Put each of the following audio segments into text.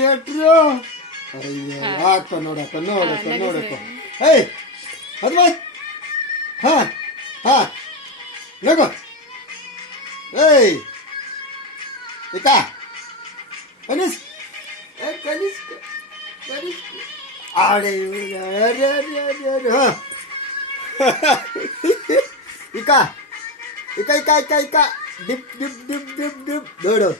ಏಟ್ರು ಅಯ್ಯೋ ಹಾಕ ನೋಡಕ್ಕ ನೋಡಕ್ಕ ಏಯ್ ಹನುಮಂತ್ ಹಾ ಹಾ ನಗು ಏಯ್ ಇಕ ಕನಿಸ್ ಕನಿಸ್ ಕನಿಸ್ ಆಡೆ ಹಾ ಇಕ ಇಕ ಇಕ ಇಕ ಇಕ ಡಿಪ್ ಡಿಪ್ ಡಿಪ್ ಡಿಪ್ ಡಿಪ್ ನೋಡು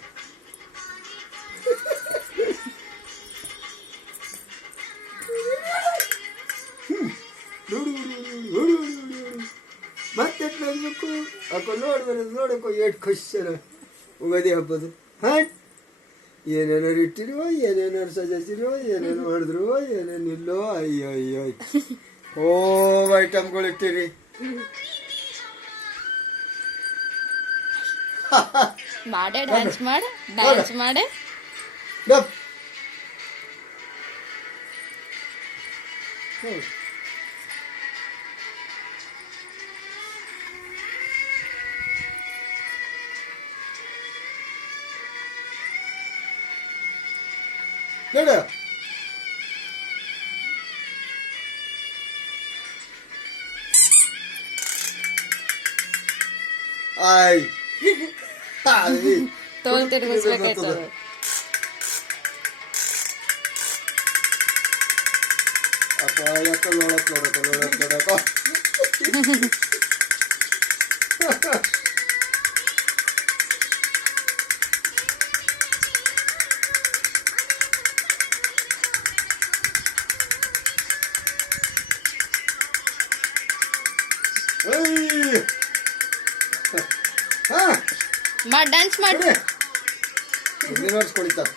ಮತ್ತೆ ನೋಡ್ಬೇಕು ಅಕ್ಕ ನೋಡಬೇಕು ಎಷ್ಟು ಖುಷಿಯರ ಉಗಾದಿ ಹಬ್ಬದು ಹಾ ಏನೇನಾರು ಇಟ್ಟಿರುವ ಏನೇನಾರು ಸಜಾಯಿಸಿರುವ ಏನೇನು ಮಾಡಿದ್ರು ಏನೇನು ಇಲ್ಲೋ ಅಯ್ಯೋ ಅಯ್ಯೋ ಐಟಮ್ಗಳು ಇಟ್ಟಿರಿ ಮಾಡೆ ಡ್ಯಾನ್ಸ್ ಮಾಡೆ ನೋಡು ಆಯ್ ತೋಲ್ ತಿರ್ಗಿಸ್ಬೇಕಾಯ್ತದ ಅಪ್ಪ ಯಾಕ ನೋಡಕ್ಕ ಡ್ಯಾನ್ಸ್ ಮಾಡಿ ಮುಂದಿನ ವರ್ಷ ಕುಣಿತಾರೆ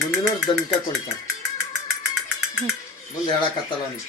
ಮುಂದಿನ ವರ್ಷ ದನ್ಕ ಕುಣಿತಾರೆ ಮುಂದೆ ಹೇಳಕತ್ತಲ್ಲ ಅವನಿಗೆ